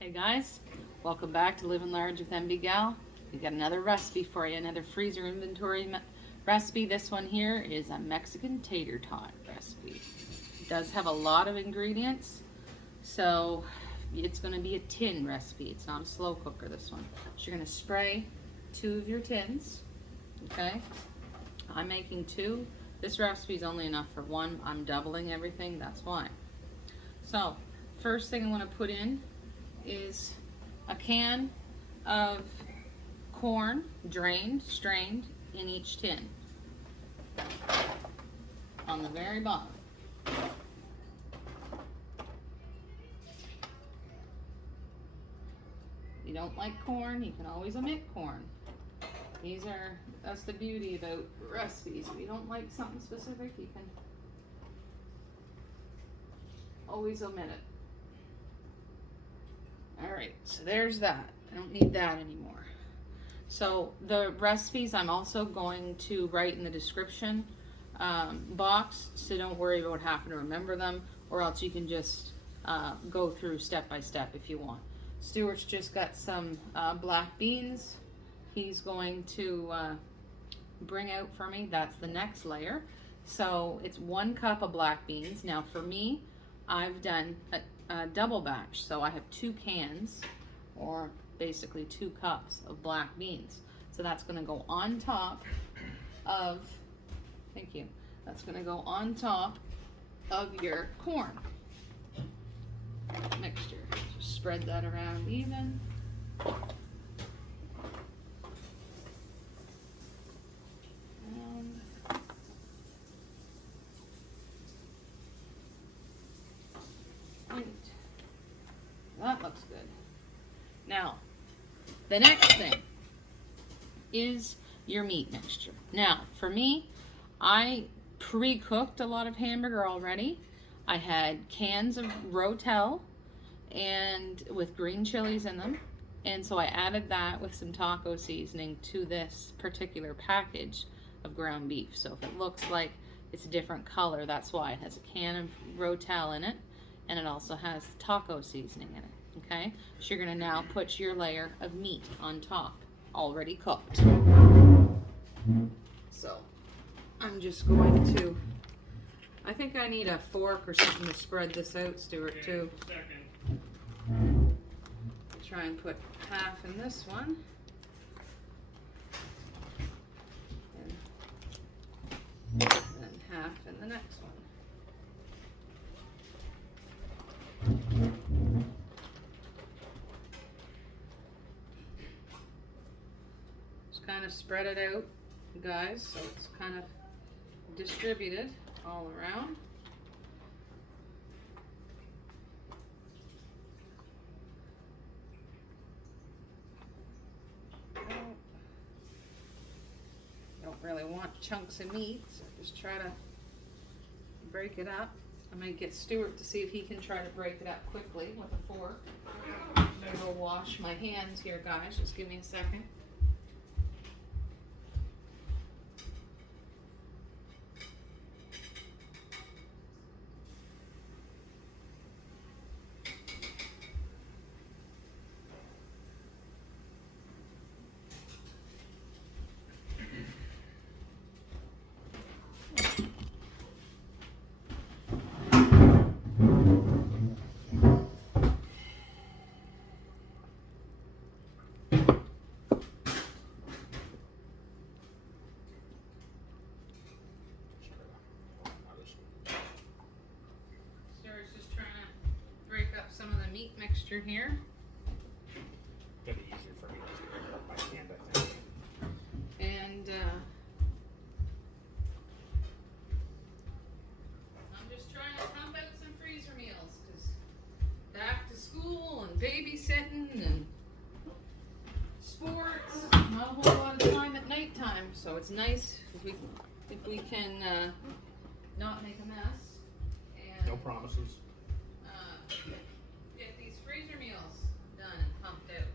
Hey guys, welcome back to Living Large with MB Gal. We got another recipe for you, another freezer inventory recipe. This one here is a Mexican tater tot recipe. It does have a lot of ingredients, so it's going to be a tin recipe. It's not a slow cooker, this one. So you're going to spray 2 of your tins, okay? I'm making 2. This recipe is only enough for 1. I'm doubling everything, that's why. So, first thing I want to put in is a can of corn, drained, strained, in each tin. On the very bottom. If you don't like corn, you can always omit corn. That's the beauty about recipes. If you don't like something specific, you can always omit it. Alright, so there's that. I don't need that anymore. So the recipes I'm also going to write in the description box, so don't worry about having to remember them, or else you can just go through step by step if you want. Stuart's just got some black beans he's going to bring out for me. That's the next layer. So it's 1 cup of black beans. Now for me, I've done a double batch, so I have 2 cans, or basically 2 cups of black beans. So that's going to go on top of, thank you, that's going to go on top of your corn mixture. Just spread that around even. That looks good. Now, the next thing is your meat mixture. Now, for me, I pre-cooked a lot of hamburger already. I had cans of rotel and with green chilies in them. And so I added that with some taco seasoning to this particular package of ground beef. So if it looks like it's a different color, that's why. It has a can of rotel in it, and it also has taco seasoning in it, okay? So you're gonna now put your layer of meat on top, already cooked. So I'm just going to, I think I need a fork or something to spread this out, Stuart, too. Try and put half in this one. And half in the next one. Just kind of spread it out, guys, so it's kind of distributed all around. Don't really want chunks of meat, so just try to break it up. I might get Stuart to see if he can try to break it up quickly with a fork. I'm gonna go wash my hands here, guys. Just give me a second. Some of the meat mixture here. It'd be easier for me to pick it up by hand, I think. And I'm just trying to pump out some freezer meals because back to school and babysitting and sports, not a whole lot of time at nighttime. So it's nice if we can not make a mess. And No promises. Get these freezer meals done and pumped out.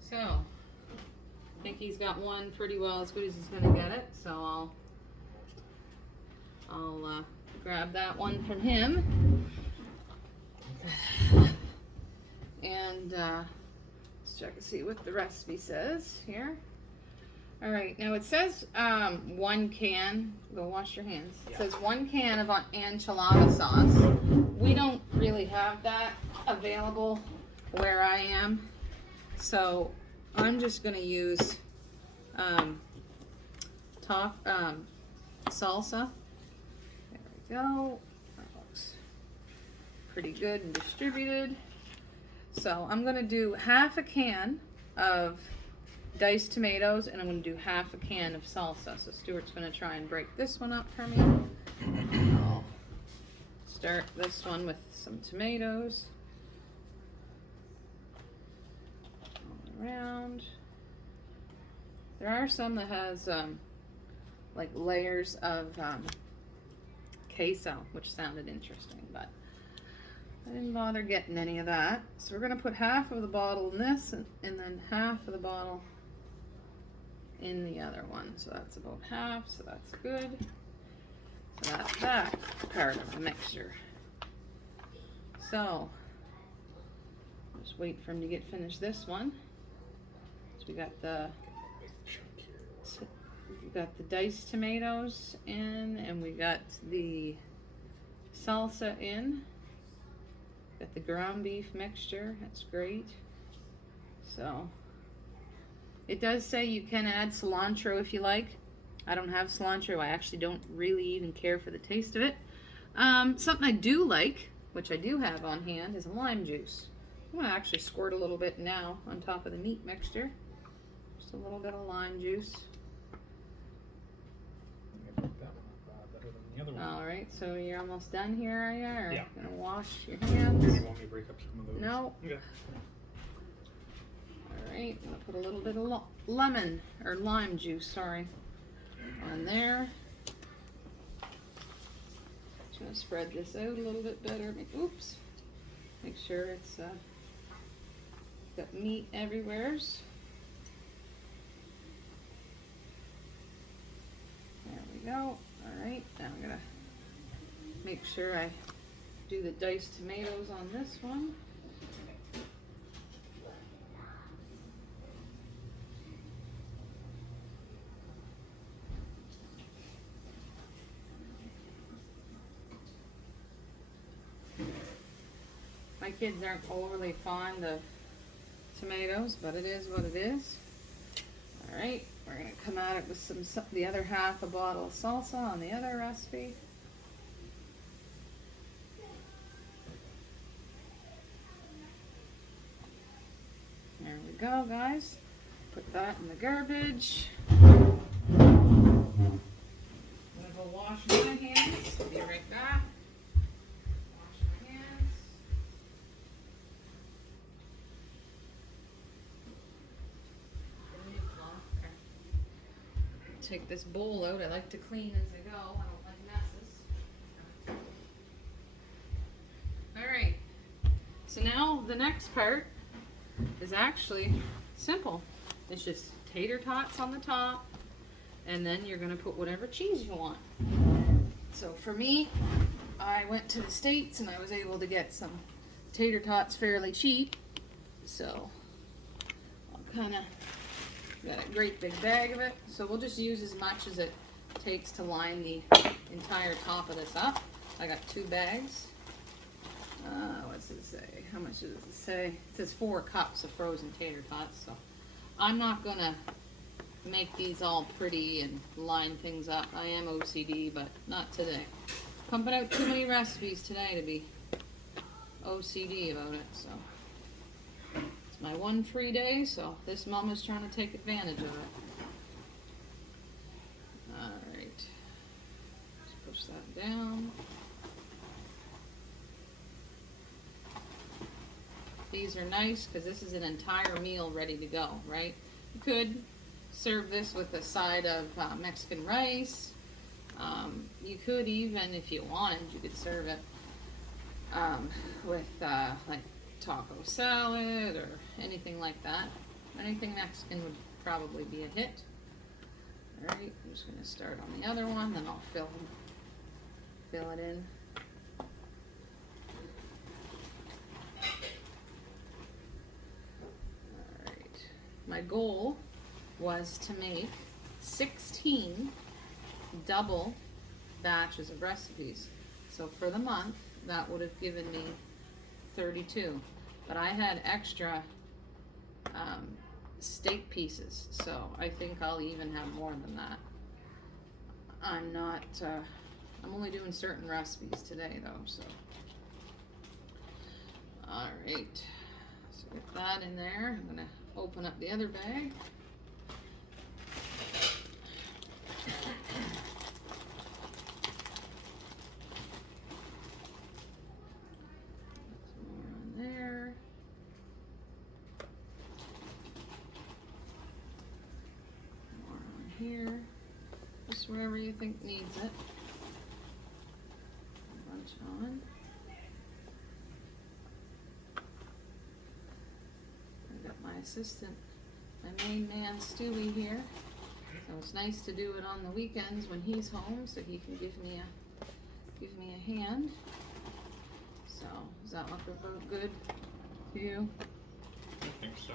So, I think he's got one pretty well as good as he's gonna get it. So I'll grab that one from him. And let's check and see what the recipe says here. All right, now it says 1 can, go wash your hands. It says 1 can of enchilada sauce. We don't really have that available where I am. So I'm just gonna use salsa. There we go. That looks pretty good and distributed. So I'm gonna do half a can of diced tomatoes, and I'm going to do half a can of salsa. So Stuart's going to try and break this one up for me. I'll start this one with some tomatoes. All around. There are some that has like layers of queso, which sounded interesting, but I didn't bother getting any of that. So we're going to put half of the bottle in this and then half of the bottle in the other one. So that's about half, so that's good. So that's that part of the mixture. So just wait for him to get finished this one. So we got the diced tomatoes in, and we got the salsa in. Got the ground beef mixture, that's great. So it does say you can add cilantro if you like. I don't have cilantro. I actually don't really even care for the taste of it. Something I do like, which I do have on hand, is lime juice. I'm going to actually squirt a little bit now on top of the meat mixture. Just a little bit of lime juice. All right, so you're almost done here, are you? Or yeah. Gonna wash your hands? Do you want me to break up some of those? No. Okay. All right, I'm gonna put a little bit of lemon or lime juice, sorry, on there. Just gonna spread this out a little bit better. Oops. Make sure it's got meat everywheres. There we go. All right, now I'm gonna make sure I do the diced tomatoes on this one. My kids aren't overly fond of tomatoes, but it is what it is. All right, we're gonna come at it with the other half a bottle of salsa on the other recipe. There we go, guys. Put that in the garbage. I'm gonna go wash my hands. Be right back. Wash my hands. Take this bowl out. I like to clean as I go. I don't like messes. Alright, so now the next part is actually simple. It's just tater tots on the top, and then you're going to put whatever cheese you want. So for me, I went to the States and I was able to get some tater tots fairly cheap. So I'll kind of got a great big bag of it, so we'll just use as much as it takes to line the entire top of this up. I got 2 bags. What's it say? How much does it say? It says 4 cups of frozen tater tots. So I'm not gonna make these all pretty and line things up. I am OCD, but not today. Pumping out too many recipes today to be OCD about it. So it's my one free day, so this mom is trying to take advantage of it. Alright, let's push that down. These are nice because this is an entire meal ready to go, right? You could serve this with a side of Mexican rice. You could even, if you wanted, you could serve it with like taco salad or anything like that. Anything Mexican would probably be a hit. Alright, I'm just going to start on the other one, then I'll fill it in. my goal was to make 16 double batches of recipes. So for the month, that would have given me 32. But I had extra steak pieces, so I think I'll even have more than that. I'm not, I'm only doing certain recipes today though, so. Alright, so get that in there. I'm gonna open up the other bag. Here, just wherever you think needs it. A bunch on. I've got my assistant, my main man Stewie here. So it's nice to do it on the weekends when he's home, so he can give me a hand. So does that look about good to you? I think so.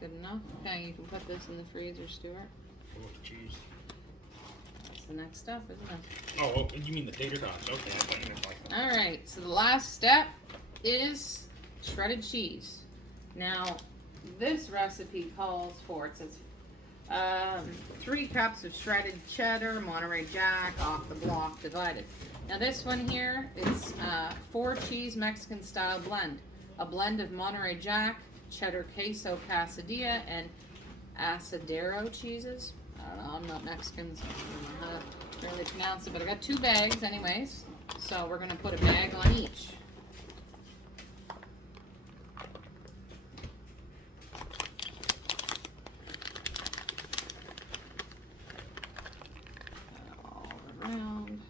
Good enough. Okay, you can put this in the freezer, Stuart. Oh, cheese. That's the next step, isn't it? Oh, you mean the tater tots? Okay, I thought you meant like that. All right, so the last step is shredded cheese. Now, this recipe calls for, it says 3 cups of shredded cheddar, Monterey Jack, off the block, divided. Now this one here is 4 cheese Mexican style blend. A blend of Monterey Jack, cheddar queso quesadilla, and asadero cheeses. I don't know, I'm not Mexican, so I don't know how to really pronounce it, but I got 2 bags anyways. So we're gonna put a bag on each. All around.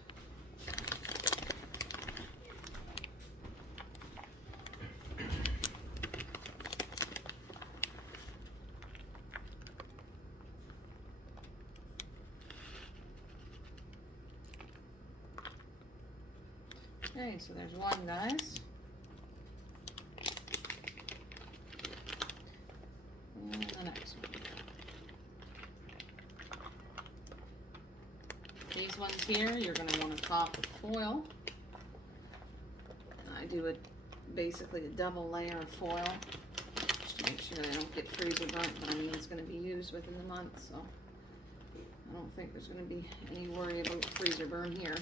Okay, so there's one, guys. And the next one. These ones here, you're going to want to top with foil. I do basically a double layer of foil just to make sure I don't get freezer burnt, but I mean it's going to be used within the month, so I don't think there's going to be any worry about freezer burn here.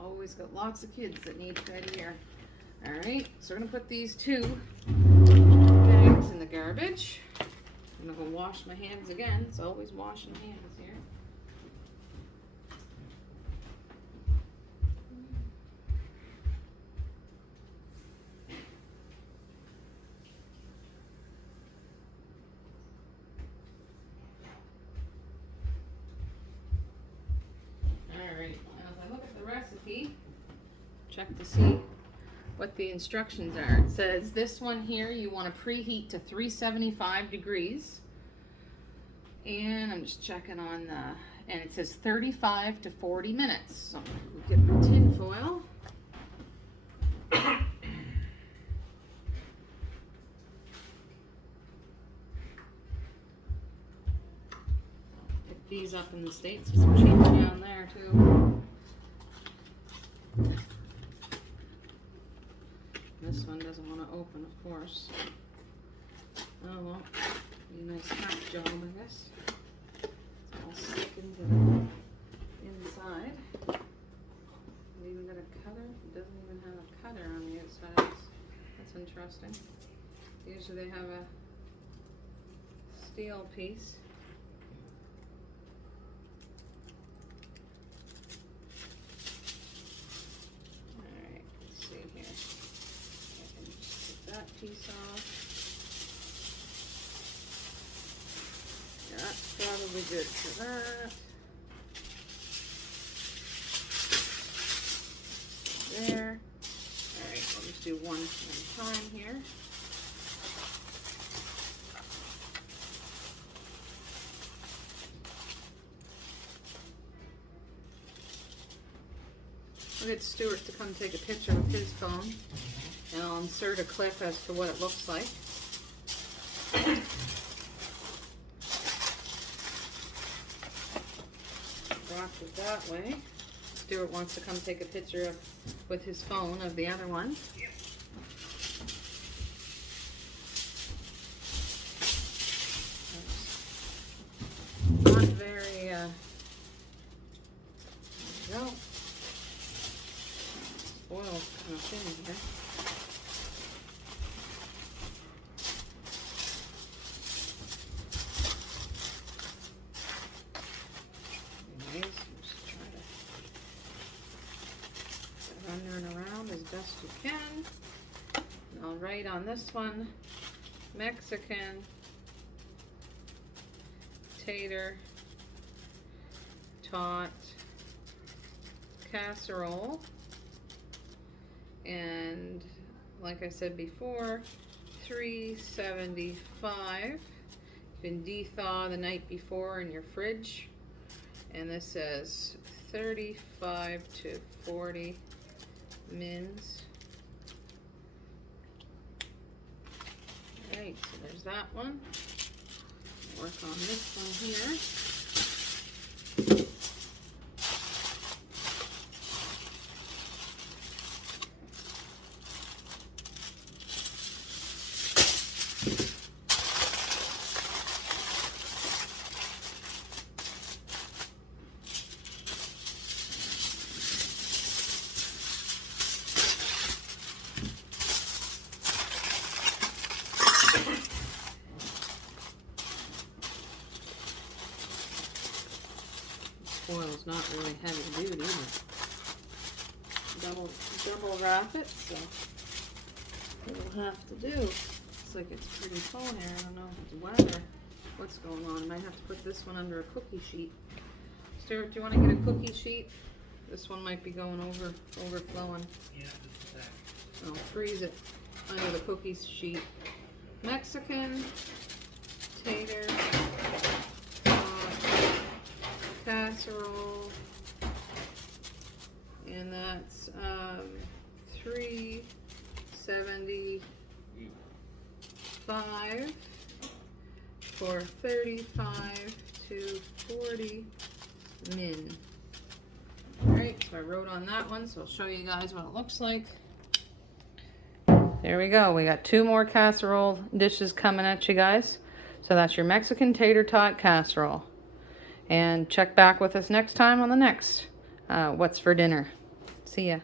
Always got lots of kids that need fed here. Alright, so we're gonna put these 2 bags in the garbage. I'm gonna go wash my hands again. It's always washing hands here. Alright, now if I look at the recipe, check to see what the instructions are. It says this one here you want to preheat to 375 degrees. And I'm just checking on the, and it says 35 to 40 minutes. So we'll get my tin foil. Pick these up in the States, some cheaper down there too. This one doesn't want to open, of course. Oh well, be a nice hack job, I guess. It's all sticking to the inside. It even got a cutter. It doesn't even have a cutter on the outside. That's interesting. Usually they have a steel piece. Alright, let's see here. I can just take that piece off. Yeah, that's probably good for that. There. Alright, I'll just do one at a time here. I'll get Stuart to come take a picture with his phone, and I'll insert a clip as to what it looks like. way. Stuart wants to come take a picture of, with his phone, of the other one. Yep. Not very, there we go. Oil's kind of thin here. Anyways, just try to get under and around as best you can. And I'll write on this one, Mexican tater tot casserole. And like I said before, $3.75. You can de-thaw the night before in your fridge. And this says 35 to 40 mins. Alright, so there's that one. Work on this one here. Foil's not really heavy duty, but double wrap it, so it'll have to do. Looks like it's pretty full here. I don't know if it's wet or what's going on. I might have to put this one under a cookie sheet. Stuart, do you want to get a cookie sheet? This one might be going overflowing. Yeah, just a sec. I'll freeze it under the cookie sheet. Mexican tater casserole, and that's $3.75 for 35 to 40 min. Alright, so I wrote on that one, so I'll show you guys what it looks like. There we go. We got 2 more casserole dishes coming at you guys. So that's your Mexican tater tot casserole. And check back with us next time on the next What's for Dinner. See ya.